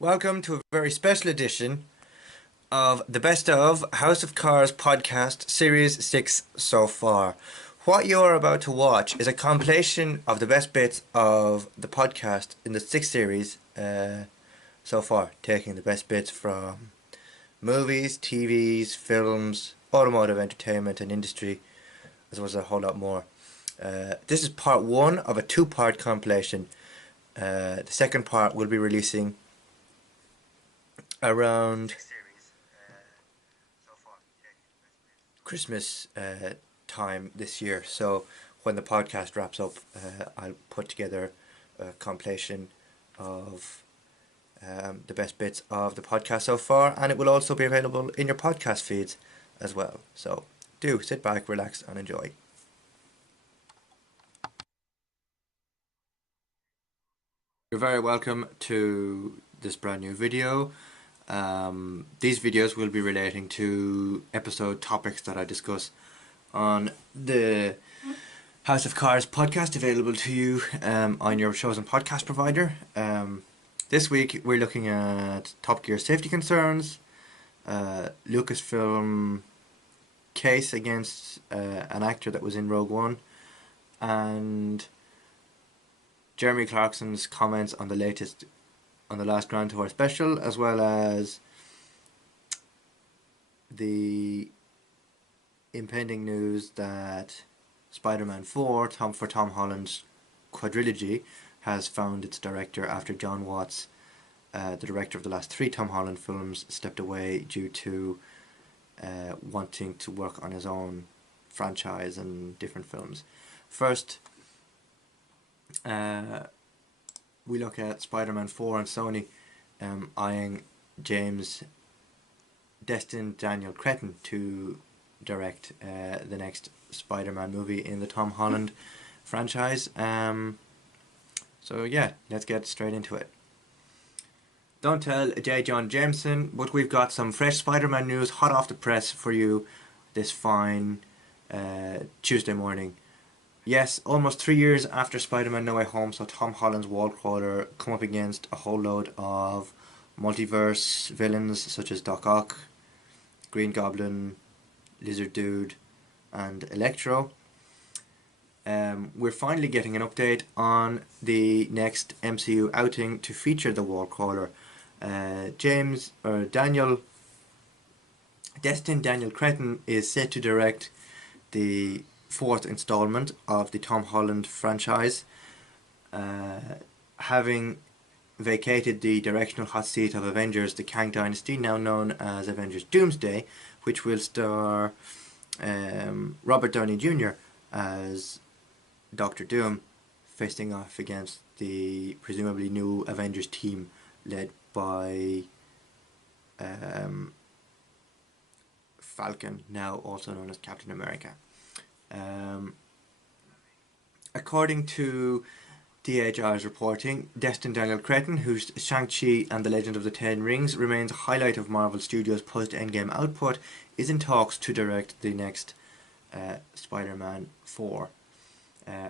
Welcome to a very special edition of the Best of House of Cards podcast, Series 6 so far. What you're about to watch is a compilation of the best bits of the podcast in the 6th series so far, taking the best bits from movies, TVs, films, automotive entertainment and industry, as well as a whole lot more. This is part 1 of a 2-part compilation. The second part will be releasing around Christmas time this year. So when the podcast wraps up, I'll put together a compilation of the best bits of the podcast so far, and it will also be available in your podcast feeds as well. So do sit back, relax, and enjoy. You're very welcome to this brand new video. These videos will be relating to episode topics that I discuss on the House of Cards podcast, available to you on your chosen podcast provider. This week we're looking at Top Gear safety concerns, Lucasfilm case against an actor that was in Rogue One, and Jeremy Clarkson's comments on the last Grand Tour special, as well as the impending news that Spider-Man 4 for Tom Holland's quadrilogy has found its director after John Watts, the director of the last 3 Tom Holland films, stepped away due to wanting to work on his own franchise and different films. First, we look at Spider-Man 4 and Sony eyeing James Destin Daniel Cretton to direct the next Spider-Man movie in the Tom Holland franchise. So yeah, let's get straight into it. Don't tell J. John Jameson, but we've got some fresh Spider-Man news hot off the press for you this fine Tuesday morning. Yes, almost 3 years after Spider-Man No Way Home saw Tom Holland's wall crawler come up against a whole load of multiverse villains such as Doc Ock, Green Goblin, Lizard Dude, and Electro. We're finally getting an update on the next MCU outing to feature the wall crawler. Destin Daniel Cretton is set to direct the 4th installment of the Tom Holland franchise, having vacated the directional hot seat of Avengers: The Kang Dynasty, now known as Avengers: Doomsday, which will star Robert Downey Jr. as Doctor Doom, facing off against the presumably new Avengers team led by Falcon, now also known as Captain America. According to DHR's reporting, Destin Daniel Cretton, whose Shang-Chi and the Legend of the Ten Rings remains a highlight of Marvel Studios' post-Endgame output, is in talks to direct the next Spider-Man 4.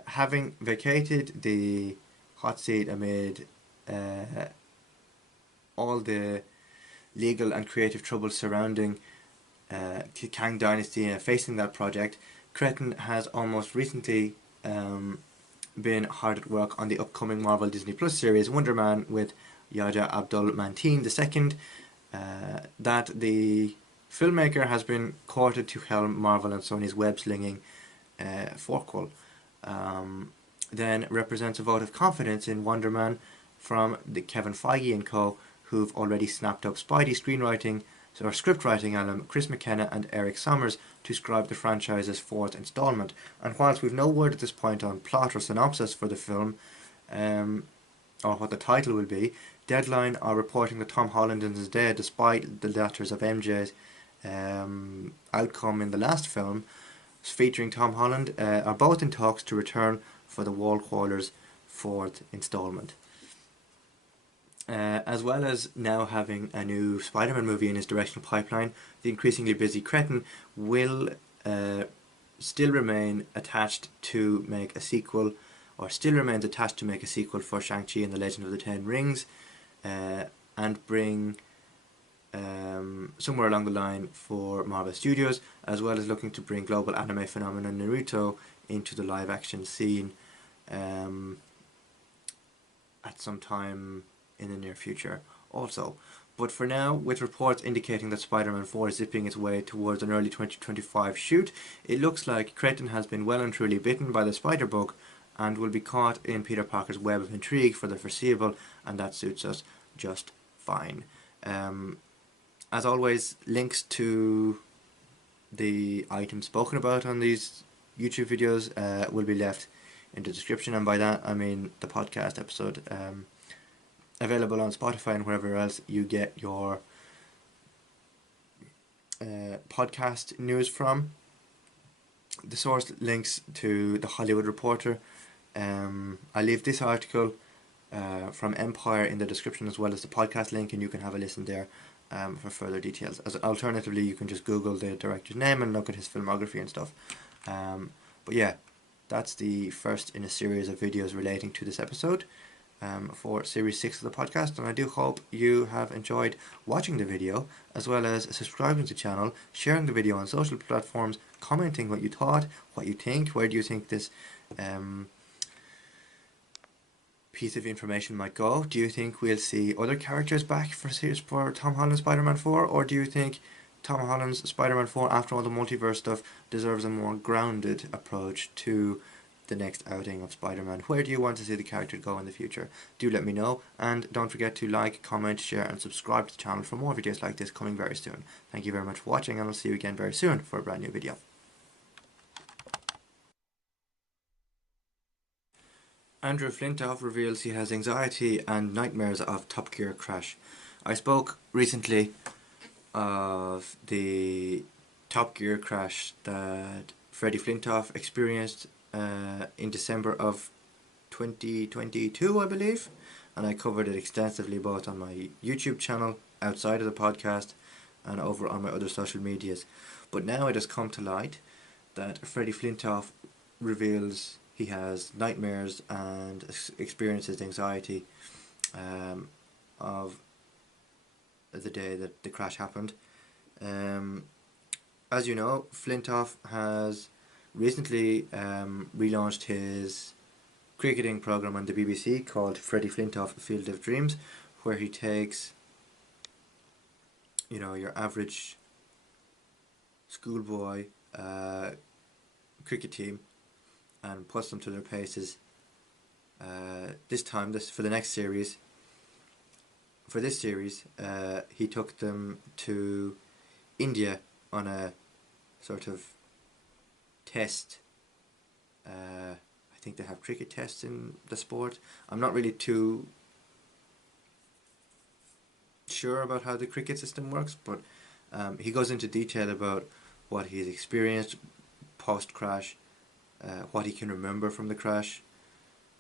Having vacated the hot seat amid all the legal and creative troubles surrounding Kang Dynasty and facing that project, Cretton has almost recently been hard at work on the upcoming Marvel Disney Plus series Wonder Man with Yahya Abdul-Mateen II. That the filmmaker has been courted to helm Marvel and Sony's web-slinging forquel. Then represents a vote of confidence in Wonder Man from the Kevin Feige and co., who've already snapped up Spidey scriptwriting alum Chris McKenna and Eric Sommers to scribe the franchise's 4th installment. And whilst we've no word at this point on plot or synopsis for the film, or what the title will be, Deadline are reporting that Tom Holland is dead despite the letters of MJ's outcome in the last film, featuring Tom Holland, are both in talks to return for the Wall Crawler's 4th installment. As well as now having a new Spider-Man movie in his directional pipeline, the increasingly busy Cretton will still remain attached to make a sequel, or still remains attached to make a sequel for Shang-Chi and the Legend of the Ten Rings, and bring somewhere along the line for Marvel Studios, as well as looking to bring global anime phenomenon Naruto into the live action scene at some time in the near future also. But for now, with reports indicating that Spider-Man 4 is zipping its way towards an early 2025 shoot, it looks like Creighton has been well and truly bitten by the spider-bug and will be caught in Peter Parker's web of intrigue for the foreseeable, and that suits us just fine. As always, links to the items spoken about on these YouTube videos will be left in the description, and by that I mean the podcast episode, available on Spotify and wherever else you get your podcast news from. The source links to The Hollywood Reporter. I leave this article from Empire in the description, as well as the podcast link, and you can have a listen there for further details. As alternatively, you can just Google the director's name and look at his filmography and stuff. But yeah, that's the first in a series of videos relating to this episode for Series 6 of the podcast, and I do hope you have enjoyed watching the video, as well as subscribing to the channel, sharing the video on social platforms, commenting what you thought, what you think, where do you think this piece of information might go. Do you think we'll see other characters back for Tom Holland's Spider-Man 4, or do you think Tom Holland's Spider-Man 4, after all the multiverse stuff, deserves a more grounded approach to the next outing of Spider-Man? Where do you want to see the character go in the future? Do let me know, and don't forget to like, comment, share and subscribe to the channel for more videos like this coming very soon. Thank you very much for watching, and I'll see you again very soon for a brand new video. Andrew Flintoff reveals he has anxiety and nightmares of Top Gear crash. I spoke recently of the Top Gear crash that Freddie Flintoff experienced in December of 2022, I believe, and I covered it extensively both on my YouTube channel, outside of the podcast, and over on my other social medias. But now it has come to light that Freddie Flintoff reveals he has nightmares and experiences anxiety of the day that the crash happened. As you know, Flintoff has recently relaunched his cricketing program on the BBC called Freddie Flintoff Field of Dreams, where he takes, you know, your average schoolboy cricket team and puts them to their paces. This for the next series. For this series, he took them to India on a sort of test. I think they have cricket tests in the sport. I'm not really too sure about how the cricket system works, but he goes into detail about what he's experienced post-crash, what he can remember from the crash,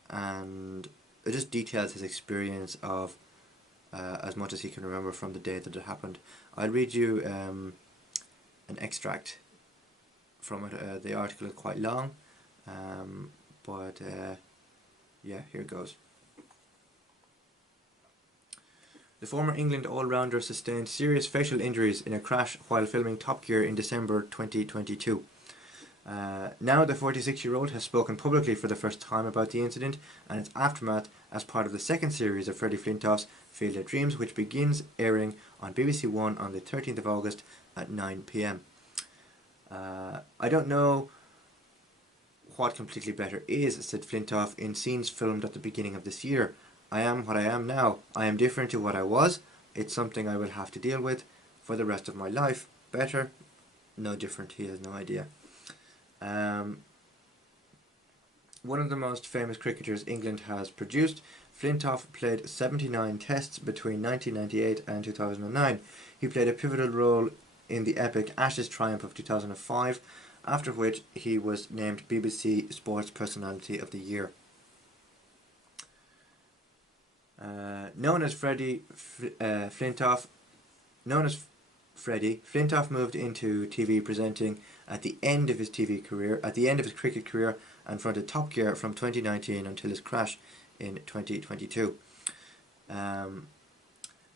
and it just details his experience of as much as he can remember from the day that it happened. I'll read you an extract from it. The article is quite long, but yeah, here goes. The former England all-rounder sustained serious facial injuries in a crash while filming Top Gear in December 2022. Now the 46-year-old has spoken publicly for the first time about the incident and its aftermath as part of the second series of Freddie Flintoff's Field of Dreams, which begins airing on BBC One on the 13th of August at 9 p.m. I don't know what completely better is, said Flintoff in scenes filmed at the beginning of this year. I am what I am now. I am different to what I was. It's something I will have to deal with for the rest of my life. Better? No different. He has no idea. One of the most famous cricketers England has produced, Flintoff played 79 tests between 1998 and 2009. He played a pivotal role in the epic Ashes triumph of 2005, after which he was named BBC Sports Personality of the Year. Known as Freddie, Flintoff moved into TV presenting at the end of his cricket career, and fronted Top Gear from 2019 until his crash in 2022.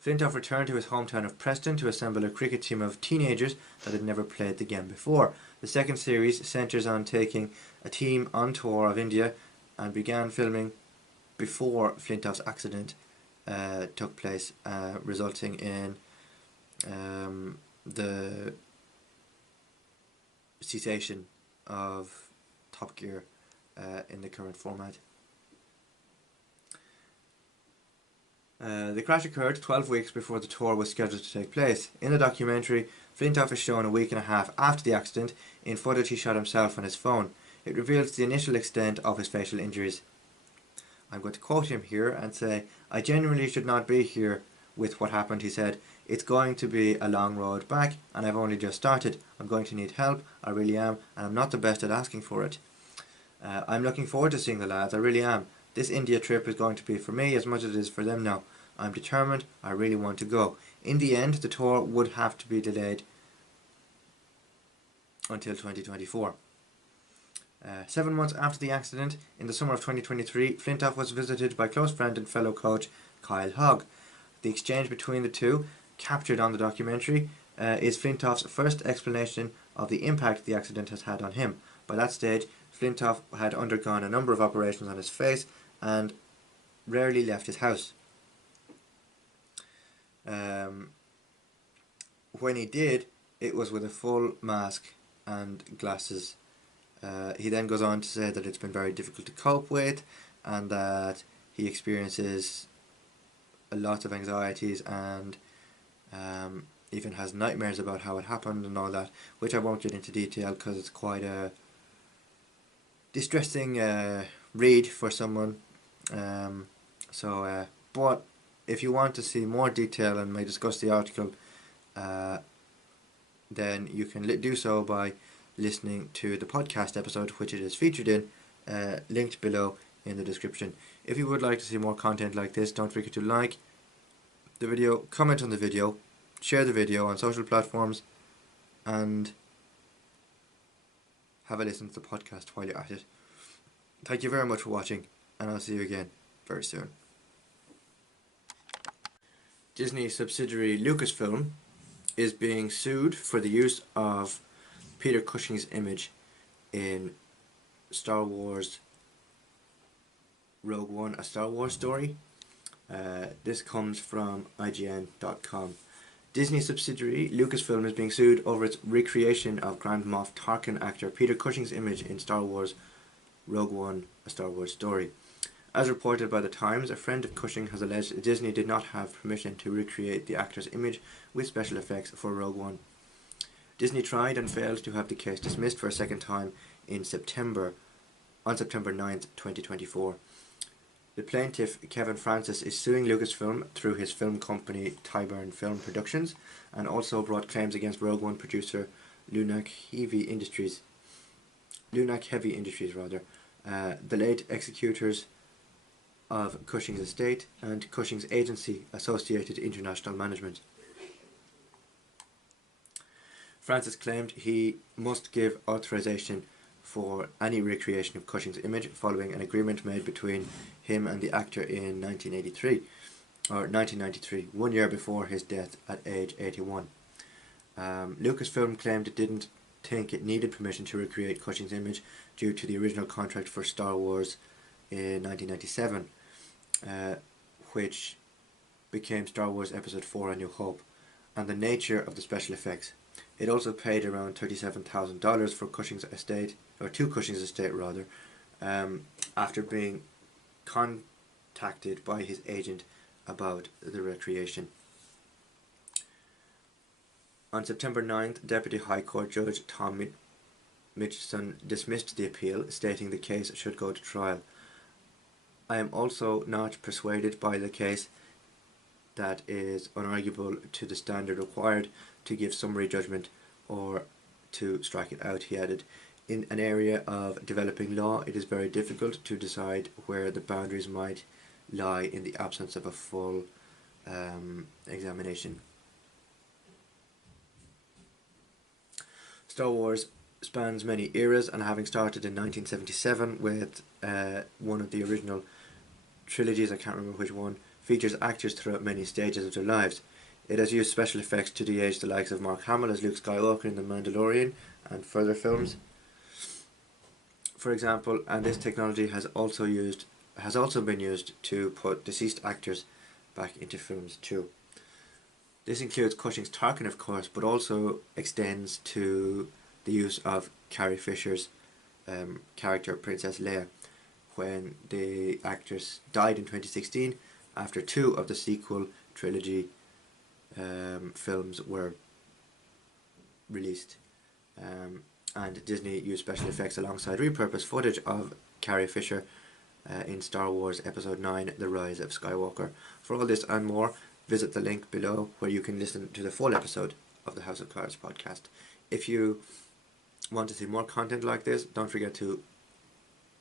Flintoff returned to his hometown of Preston to assemble a cricket team of teenagers that had never played the game before. The second series centres on taking a team on tour of India and began filming before Flintoff's accident took place, resulting in the cessation of Top Gear in the current format. The crash occurred 12 weeks before the tour was scheduled to take place. In the documentary, Flintoff is shown a week and a half after the accident in footage he shot himself on his phone. It reveals the initial extent of his facial injuries. I'm going to quote him here and say, "I genuinely should not be here with what happened," he said. "It's going to be a long road back and I've only just started. I'm going to need help, I really am, and I'm not the best at asking for it. I'm looking forward to seeing the lads, I really am. This India trip is going to be for me as much as it is for them now. I'm determined, I really want to go." In the end, the tour would have to be delayed until 2024. 7 months after the accident, in the summer of 2023, Flintoff was visited by close friend and fellow coach Kyle Hogg. The exchange between the two, captured on the documentary, is Flintoff's first explanation of the impact the accident has had on him. By that stage, Flintoff had undergone a number of operations on his face and rarely left his house. When he did, it was with a full mask and glasses. He then goes on to say that it's been very difficult to cope with and that he experiences a lot of anxieties and even has nightmares about how it happened and all that, which I won't get into detail because it's quite a distressing read for someone. But if you want to see more detail and I discuss the article, then you can do so by listening to the podcast episode which it is featured in, linked below in the description. If you would like to see more content like this, don't forget to like the video, comment on the video, share the video on social platforms, and have a listen to the podcast while you're at it. Thank you very much for watching, and I'll see you again very soon. Disney subsidiary Lucasfilm is being sued for the use of Peter Cushing's image in Star Wars Rogue One, A Star Wars Story. This comes from IGN.com. Disney subsidiary Lucasfilm is being sued over its recreation of Grand Moff Tarkin actor Peter Cushing's image in Star Wars Rogue One, A Star Wars Story. As reported by The Times, a friend of Cushing has alleged Disney did not have permission to recreate the actor's image with special effects for Rogue One. Disney tried and failed to have the case dismissed for a second time on September 9th, 2024. The plaintiff, Kevin Francis, is suing Lucasfilm through his film company Tyburn Film Productions, and also brought claims against Rogue One producer Lunac Heavy Industries. The late executors of Cushing's estate and Cushing's agency, Associated International Management. Francis claimed he must give authorization for any recreation of Cushing's image following an agreement made between him and the actor in 1993, 1 year before his death at age 81. Lucasfilm claimed it didn't think it needed permission to recreate Cushing's image due to the original contract for Star Wars in 1997, which became Star Wars Episode 4 A New Hope, and the nature of the special effects. It also paid around $37,000 for Cushing's estate, or to Cushing's estate rather, after being contacted by his agent about the recreation. On September 9th, Deputy High Court Judge Tom Mitchison dismissed the appeal, stating the case should go to trial. I am also not persuaded by the case that is unarguable to the standard required to give summary judgment or to strike it out, he added. In an area of developing law, it is very difficult to decide where the boundaries might lie in the absence of a full examination. Star Wars spans many eras, and having started in 1977 with one of the original trilogies, I can't remember which one, features actors throughout many stages of their lives. It has used special effects to de-age the likes of Mark Hamill as Luke Skywalker in The Mandalorian and further films, for example, and this technology has also been used to put deceased actors back into films too. This includes Cushing's Tarkin, of course, but also extends to the use of Carrie Fisher's character, Princess Leia, when the actress died in 2016 after 2 of the sequel trilogy films were released. And Disney used special effects alongside repurposed footage of Carrie Fisher in Star Wars Episode 9, The Rise of Skywalker. For all this and more, visit the link below where you can listen to the full episode of the House of Cards podcast. If you want to see more content like this, don't forget to,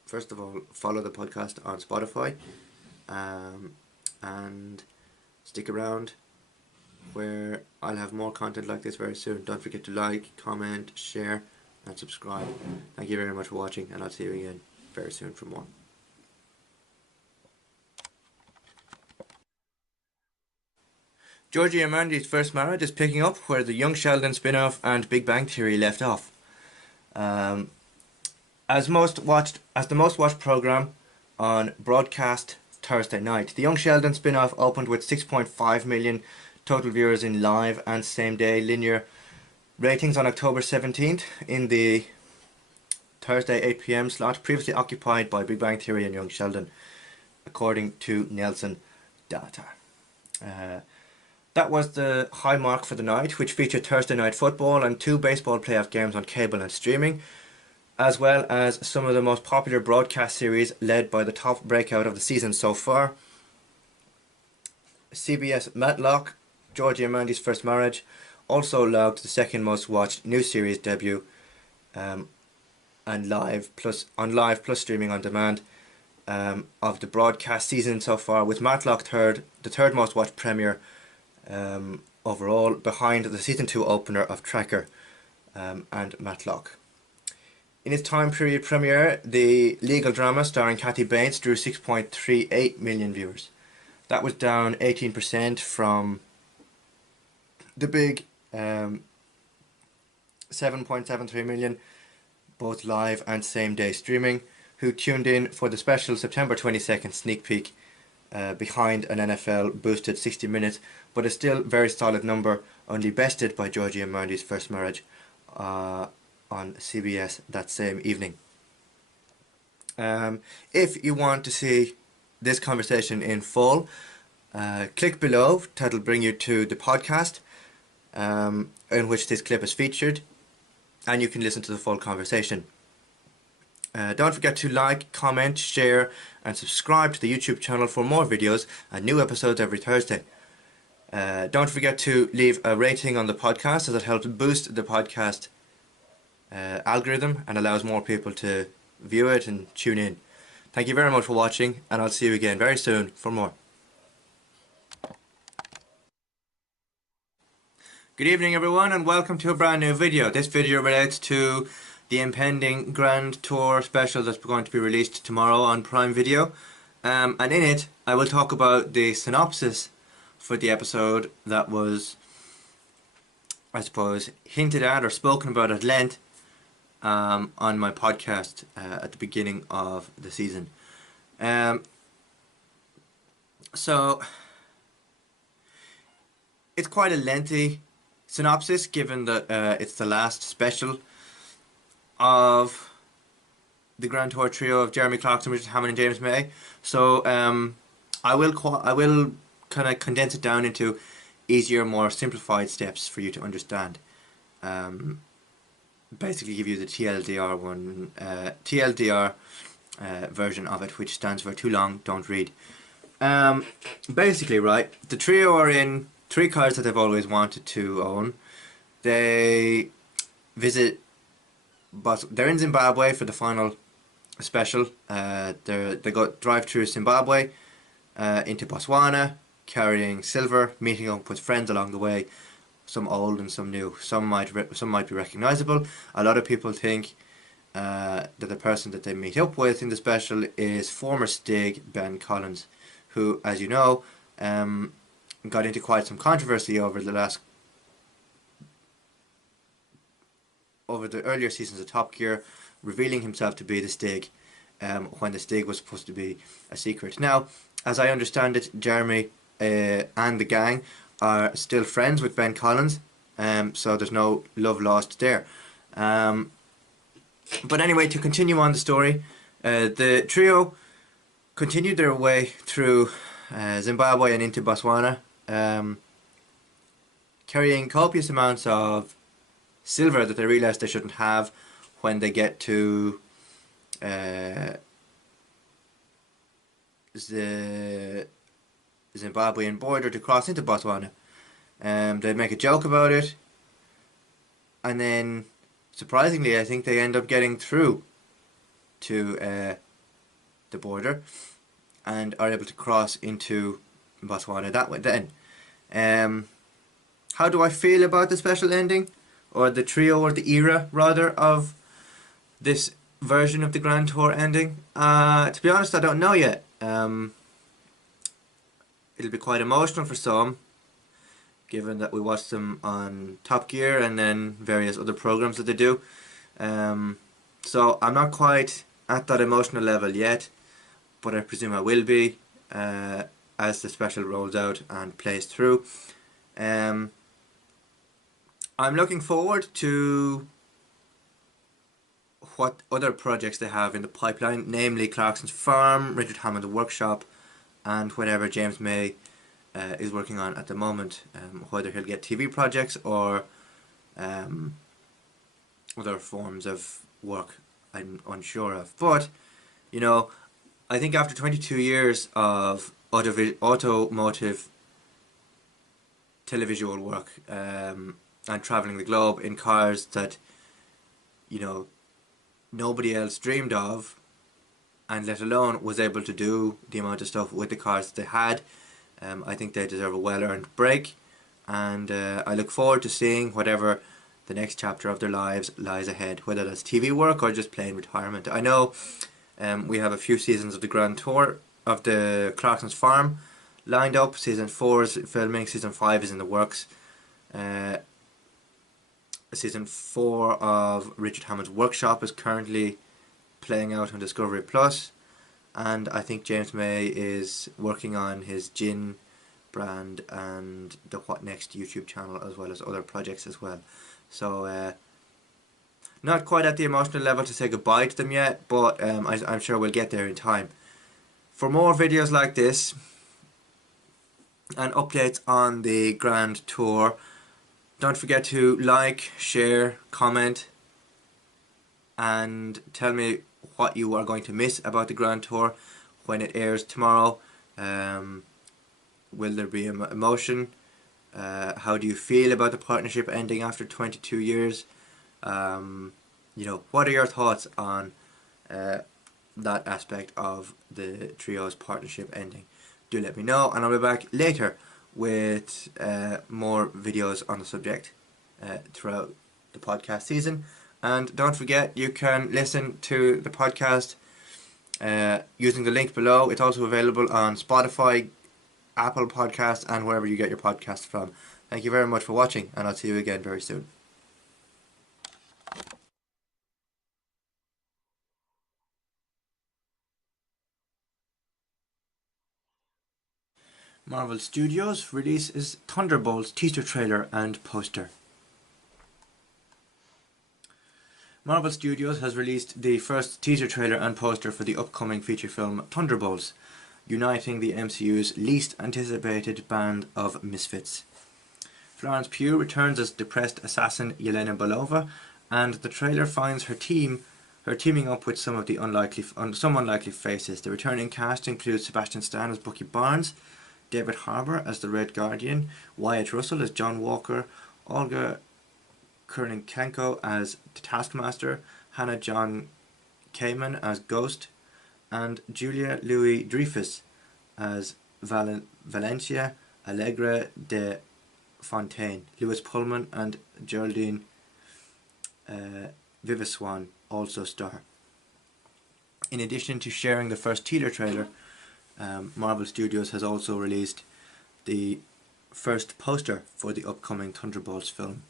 first of all, follow the podcast on Spotify, and stick around where I'll have more content like this very soon. Don't forget to like, comment, share and subscribe. Thank you very much for watching, and I'll see you again very soon for more. Georgie and Mandy's First Marriage is picking up where the Young Sheldon spin-off and Big Bang Theory left off. As the most watched program on broadcast Thursday night, the Young Sheldon spin-off opened with 6.5 million total viewers in live and same-day linear ratings on October 17th in the Thursday 8 p.m. slot, previously occupied by Big Bang Theory and Young Sheldon, according to Nielsen data. That was the high mark for the night, which featured Thursday night football and 2 baseball playoff games on cable and streaming, as well as some of the most popular broadcast series led by the top breakout of the season so far. CBS Matlock, Georgie and Mandy's First Marriage, also logged the second most watched new series debut and live plus streaming on demand of the broadcast season so far, with Matlock the third most watched premiere overall, behind the season 2 opener of Tracker and Matlock. In its time period premiere, the legal drama starring Kathy Bates drew 6.38 million viewers. That was down 18% from the big 7.73 million, both live and same day streaming, who tuned in for the special September 22nd sneak peek behind an NFL boosted 60 minutes, but a still very solid number, only bested by Georgie and Mandy's First Marriage on CBS that same evening. If you want to see this conversation in full, click below. That'll bring you to the podcast in which this clip is featured, and you can listen to the full conversation. Don't forget to like, comment, share and subscribe to the YouTube channel for more videos and new episodes every Thursday. Don't forget to leave a rating on the podcast, as it helps boost the podcast algorithm and allows more people to view it and tune in. Thank you very much for watching, and I'll see you again very soon for more. Good evening everyone, and welcome to a brand new video. This video relates to the impending Grand Tour special that's going to be released tomorrow on Prime Video, and in it I will talk about the synopsis for the episode that was, I suppose, hinted at or spoken about at length on my podcast at the beginning of the season. So it's quite a lengthy synopsis, given that it's the last special of the Grand Tour trio of Jeremy Clarkson, Richard Hammond and James May. So I will kind of condense it down into easier, more simplified steps for you to understand. Basically give you the TLDR version of it, which stands for Too Long, Don't Read. Basically, right, the trio are in 3 cars that they've always wanted to own. They visit, but they're in Zimbabwe for the final special. They drive through Zimbabwe into Botswana, carrying silver, meeting up with friends along the way, some old and some new. Some might be recognisable. A lot of people think that the person that they meet up with in the special is former Stig Ben Collins, who, as you know, got into quite some controversy over the earlier seasons of Top Gear, revealing himself to be the Stig, when the Stig was supposed to be a secret. Now, as I understand it, Jeremy and the gang are still friends with Ben Collins, so there's no love lost there. But anyway, to continue on the story, the trio continued their way through Zimbabwe and into Botswana, carrying copious amounts of silver that they realise they shouldn't have when they get to the Zimbabwean border to cross into Botswana. They'd make a joke about it, and then surprisingly I think they end up getting through to the border and are able to cross into Botswana that way then. How do I feel about the special ending, or the trio, or the era rather, of this version of the Grand Tour ending? To be honest, I don't know yet. It'll be quite emotional for some, given that we watched them on Top Gear and then various other programs that they do. So I'm not quite at that emotional level yet, but I presume I will be as the special rolls out and plays through. I'm looking forward to what other projects they have in the pipeline, namely Clarkson's Farm, Richard Hammond's Workshop, and whatever James May is working on at the moment. Whether he'll get TV projects or other forms of work, I'm unsure of. But, you know, I think after 22 years of automotive televisual work and travelling the globe in cars that, you know, nobody else dreamed of, and let alone was able to do the amount of stuff with the cars that they had, I think they deserve a well-earned break, and I look forward to seeing whatever the next chapter of their lives lies ahead, whether that's TV work or just plain retirement. I know we have a few seasons of the Grand Tour of the Clarkson's Farm lined up. Season 4 is filming, Season 5 is in the works. Season 4 of Richard Hammond's Workshop is currently playing out on Discovery Plus, and I think James May is working on his gin brand and the What Next YouTube channel, as well as other projects as well. So not quite at the emotional level to say goodbye to them yet, but I'm sure we'll get there in time. For more videos like this and updates on the Grand Tour, don't forget to like, share, comment, and tell me what you are going to miss about the Grand Tour when it airs tomorrow. Will there be emotion? How do you feel about the partnership ending after 22 years? You know, what are your thoughts on that aspect of the trio's partnership ending? Do let me know, and I'll be back later with more videos on the subject throughout the podcast season. And don't forget, you can listen to the podcast using the link below. It's also available on Spotify, Apple Podcasts, and wherever you get your podcasts from. Thank you very much for watching, and I'll see you again very soon. Marvel Studios releases Thunderbolts teaser trailer and poster. Marvel Studios has released the first teaser trailer and poster for the upcoming feature film Thunderbolts, uniting the MCU's least anticipated band of misfits. Florence Pugh returns as depressed assassin Yelena Belova, and the trailer finds her teaming up with some unlikely faces. The returning cast includes Sebastian Stan as Bucky Barnes, David Harbour as the Red Guardian, Wyatt Russell as John Walker, Olga Kurylenko as the Taskmaster, Hannah John Kamen as Ghost, and Julia Louis-Dreyfus as Valencia Allegra de Fontaine. Lewis Pullman and Geraldine Vivaswan also star. In addition to sharing the first teaser trailer, Marvel Studios has also released the first poster for the upcoming Thunderbolts film.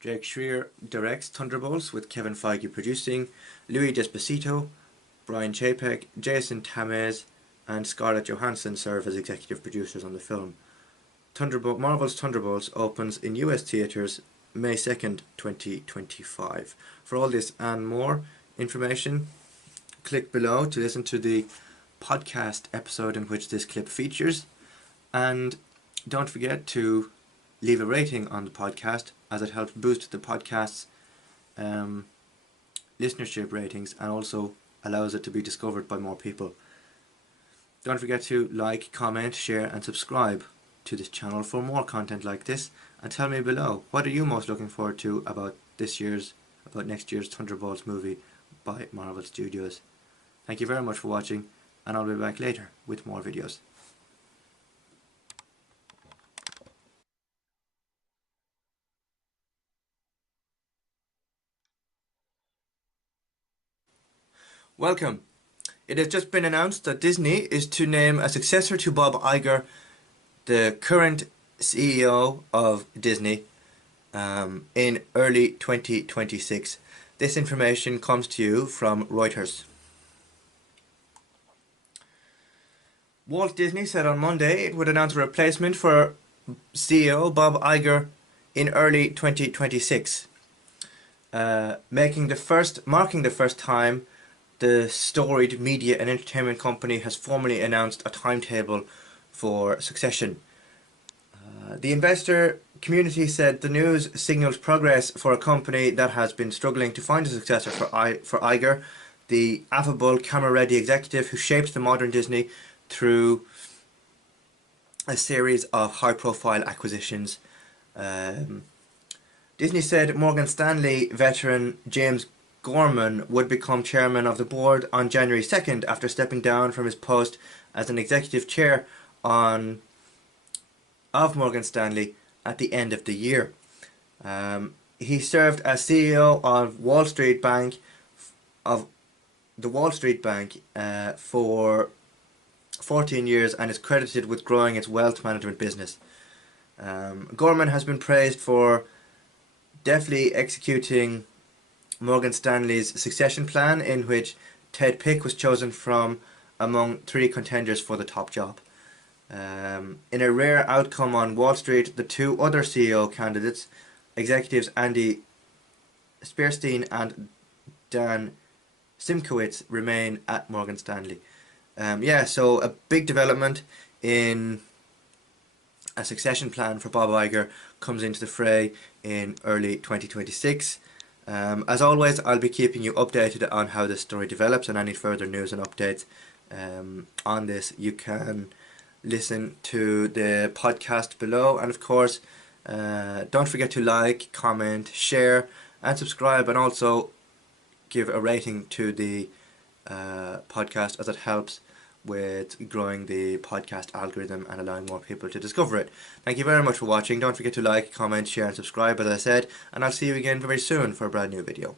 Jake Schreier directs Thunderbolts, with Kevin Feige producing. Louis Despacito, Brian Chapek, Jason Tamez and Scarlett Johansson serve as executive producers on the film. Marvel's Thunderbolts opens in US theatres May 2nd, 2025. For all this and more information, click below to listen to the podcast episode in which this clip features, and don't forget to leave a rating on the podcast, as it helps boost the podcast's listenership ratings and also allows it to be discovered by more people. Don't forget to like, comment, share and subscribe to this channel for more content like this, and tell me below, what are you most looking forward to about next year's Thunderbolts movie by Marvel Studios. Thank you very much for watching, and I'll be back later with more videos. Welcome. It has just been announced that Disney is to name a successor to Bob Iger, the current CEO of Disney, in early 2026. This information comes to you from Reuters. Walt Disney said on Monday it would announce a replacement for CEO Bob Iger in early 2026, marking the first time the storied media and entertainment company has formally announced a timetable for succession. The investor community said the news signals progress for a company that has been struggling to find a successor for Iger, the affable, camera-ready executive who shaped the modern Disney through a series of high-profile acquisitions. Disney said Morgan Stanley veteran James Gorman would become chairman of the board on January 2nd after stepping down from his post as an executive chair of Morgan Stanley at the end of the year. He served as CEO of the Wall Street Bank for 14 years and is credited with growing its wealth management business. Gorman has been praised for deftly executing Morgan Stanley's succession plan, in which Ted Pick was chosen from among 3 contenders for the top job. In a rare outcome on Wall Street, the 2 other CEO candidates, executives Andy Spearstein and Dan Simkowitz, remain at Morgan Stanley. So a big development in a succession plan for Bob Iger comes into the fray in early 2026. As always, I'll be keeping you updated on how this story develops, and any further news and updates on this. You can listen to the podcast below, and of course don't forget to like, comment, share and subscribe, and also give a rating to the podcast, as it helps with growing the podcast algorithm and allowing more people to discover it. Thank you very much for watching. Don't forget to like, comment, share and subscribe, as I said, and I'll see you again very soon for a brand new video.